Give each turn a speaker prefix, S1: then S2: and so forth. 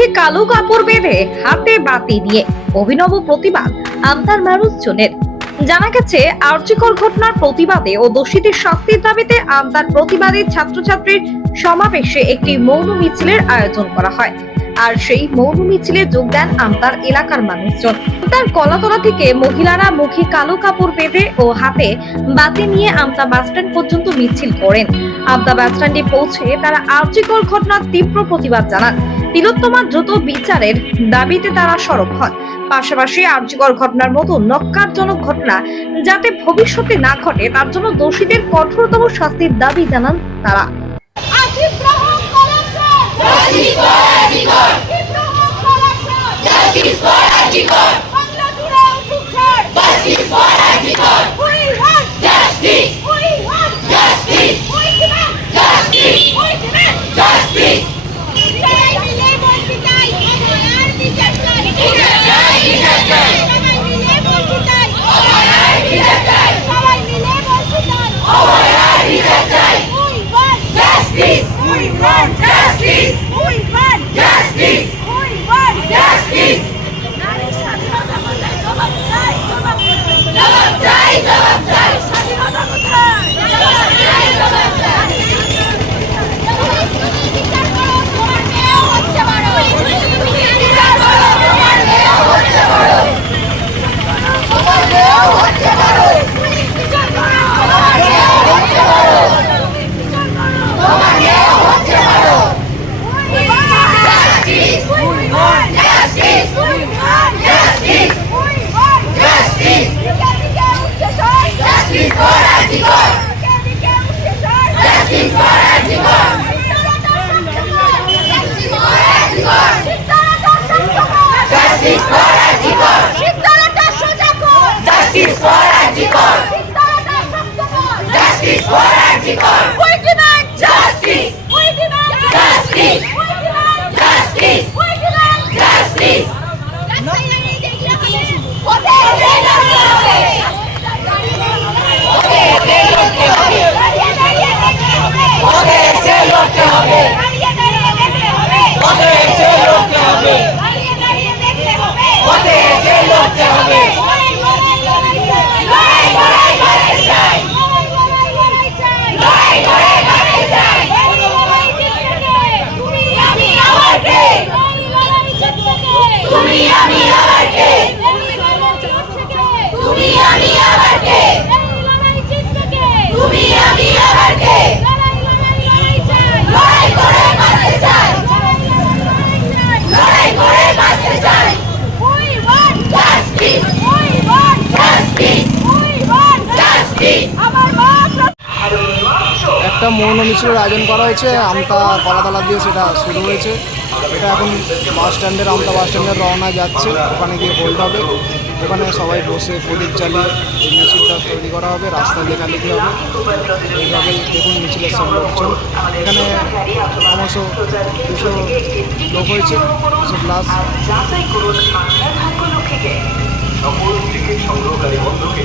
S1: মুখে কালো কাপড় বেঁধে হাতে বাতি নিয়ে অভিনব প্রতিবাদ আমতার মানুষজনের জানা গেছে, আর্যিকর ঘটনার প্রতিবাদে ও দোষীদের শাস্তির দাবিতে আমতার প্রতিবাদী ছাত্রছাত্রীর সমাবেশে একটি মৌন মিছিলের আয়োজন করা হয়। আর সেই মৌন মিছিলে যোগ দেন আমতার এলাকার মানুষজন। তার কলাতলা থেকে মহিলারা মুখে কালো কাপড় বেঁধে ও হাতে বাতি নিয়ে আমতা বাসস্ট্যান্ড পর্যন্ত মিছিল করেন। আমতা বাসস্ট্যান্ডে পৌঁছে তারা আর্যিকর ঘটনার তীব্র প্রতিবাদ জানান। তিলোত্তমা দ্রুত বিচারের দাবিতে তারা সরব হয় পাশাপাশি আর্যকর ঘটনার মতো নক্কারজনক ঘটনা যাতে ভবিষ্যতে না ঘটে, তার জন্য দোষীদের কঠোরতম শাস্তির দাবি জানান তারা।
S2: করেছে বিদ্রোহ one. Antikor! Justice for Antikor! We demand justice! We demand justice!
S3: একটা মৌন মিছিলের আয়োজন করা হয়েছে, আমতা কলাতলা দিয়ে সেটা শুরু হয়েছে। এটা এখন বাস স্ট্যান্ডের, আমতা বাস স্ট্যান্ডের রওনা যাচ্ছে। ওখানে গিয়ে হোল্ড হবে। ওখানে সবাই বসে প্রদীপ জ্বালিয়ে এই মিছিলটা তৈরি করা হবে, রাস্তা লেখালেখি হবে। এইভাবেই দেখুন মিছিলের সংরক্ষণ। এখানে ক্রমশ দুশো লোক হয়েছে, দুশো প্লাস
S4: সংগ্রহকারী বন্ধুকে।